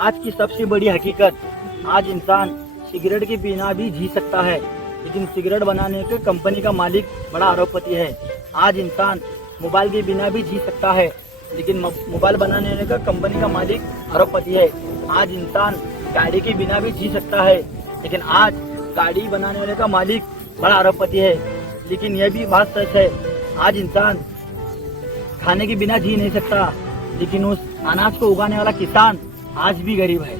आज की सबसे बड़ी हकीकत, आज इंसान सिगरेट के बिना भी जी सकता है, लेकिन सिगरेट बनाने के कंपनी का मालिक बड़ा अरबपति है। आज इंसान मोबाइल के बिना भी जी सकता है, लेकिन मोबाइल बनाने का कंपनी का मालिक अरबपति है। आज इंसान गाड़ी के बिना भी जी सकता है, लेकिन आज गाड़ी बनाने वाले का मालिक बड़ा अरबपति है। लेकिन यह भी बात सच है, आज इंसान खाने के बिना जी नहीं सकता, लेकिन उस अनाज को उगाने वाला किसान आज भी गरीब है।